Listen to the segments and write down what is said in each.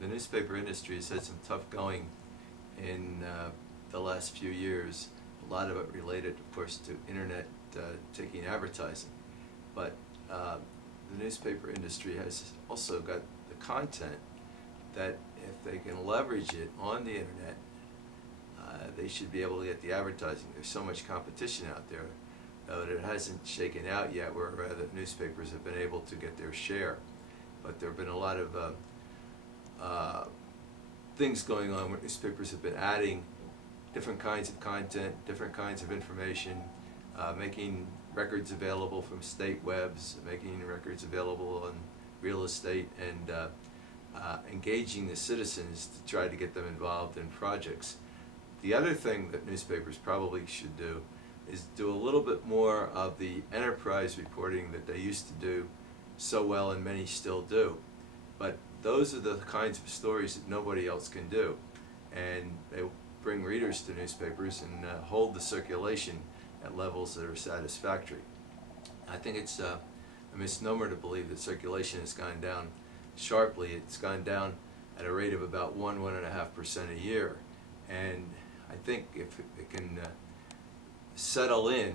the newspaper industry has had some tough going in the last few years. A lot of it related, of course, to internet taking advertising. But the newspaper industry has also got the content that if they can leverage it on the internet, they should be able to get the advertising. There's so much competition out there, though it hasn't shaken out yet where the newspapers have been able to get their share. But there have been a lot of things going on where newspapers have been adding different kinds of content, different kinds of information, making records available from state webs, making records available on real estate, and engaging the citizens to try to get them involved in projects. The other thing that newspapers probably should do is do a little bit more of the enterprise reporting that they used to do so well, and many still do. But those are the kinds of stories that nobody else can do, and they bring readers to newspapers and hold the circulation at levels that are satisfactory. I think it's a misnomer to believe that circulation has gone down sharply. It's gone down at a rate of about 1–1.5% a year, and I think if it can settle in,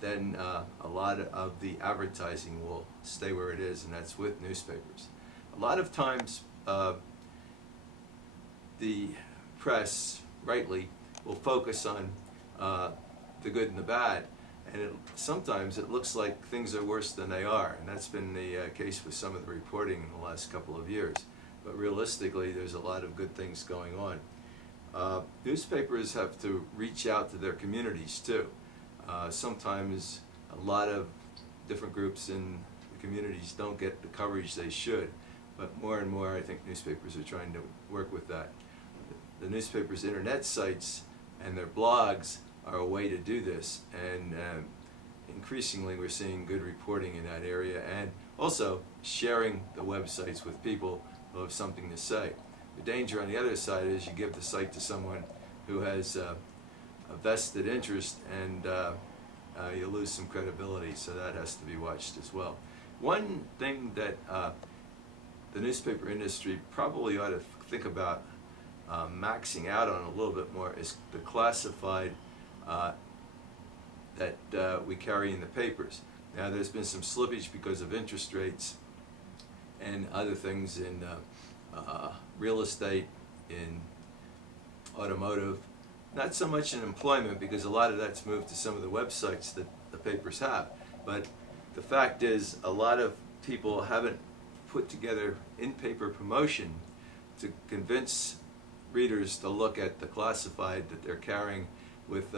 then a lot of the advertising will stay where it is, and that's with newspapers. A lot of times the press, rightly, will focus on the good and the bad, and sometimes it looks like things are worse than they are, and that's been the case with some of the reporting in the last couple of years. But realistically, there's a lot of good things going on. Newspapers have to reach out to their communities too. Sometimes a lot of different groups in the communities don't get the coverage they should, but more and more I think newspapers are trying to work with that. The newspapers' internet sites and their blogs are a way to do this, and increasingly we're seeing good reporting in that area, and also sharing the websites with people who have something to say. The danger on the other side is you give the site to someone who has a vested interest, and you lose some credibility, so that has to be watched as well. One thing that the newspaper industry probably ought to think about maxing out on a little bit more is the classified that we carry in the papers. Now, there's been some slippage because of interest rates and other things in real estate, in automotive, not so much in employment, because a lot of that's moved to some of the websites that the papers have. But the fact is, a lot of people haven't put together in-paper promotion to convince readers to look at the classified that they're carrying, with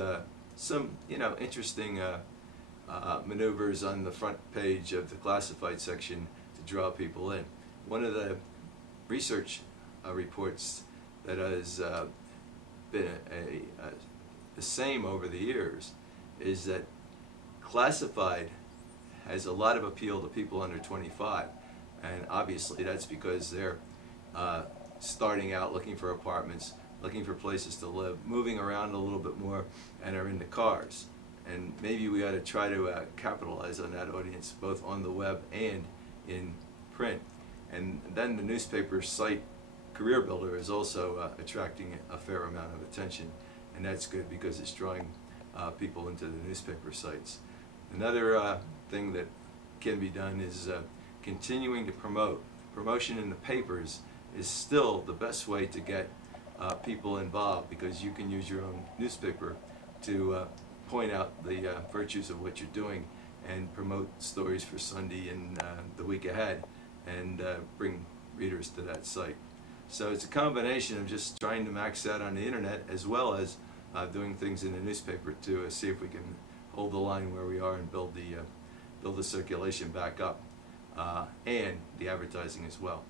some interesting maneuvers on the front page of the classified section to draw people in. One of the research reports that has been the same over the years is that classified has a lot of appeal to people under 25, and obviously that's because they're starting out looking for apartments, looking for places to live, moving around a little bit more, and are into cars. And maybe we ought to try to capitalize on that audience both on the web and in print. And then the newspaper site career builder is also attracting a fair amount of attention, and that's good because it's drawing people into the newspaper sites. Another thing that can be done is continuing to promote. Promotion in the papers is still the best way to get people involved, because you can use your own newspaper to point out the virtues of what you're doing and promote stories for Sunday and the week ahead, and bring readers to that site. So it's a combination of just trying to max out on the internet, as well as doing things in the newspaper to see if we can hold the line where we are and build the circulation back up, and the advertising as well.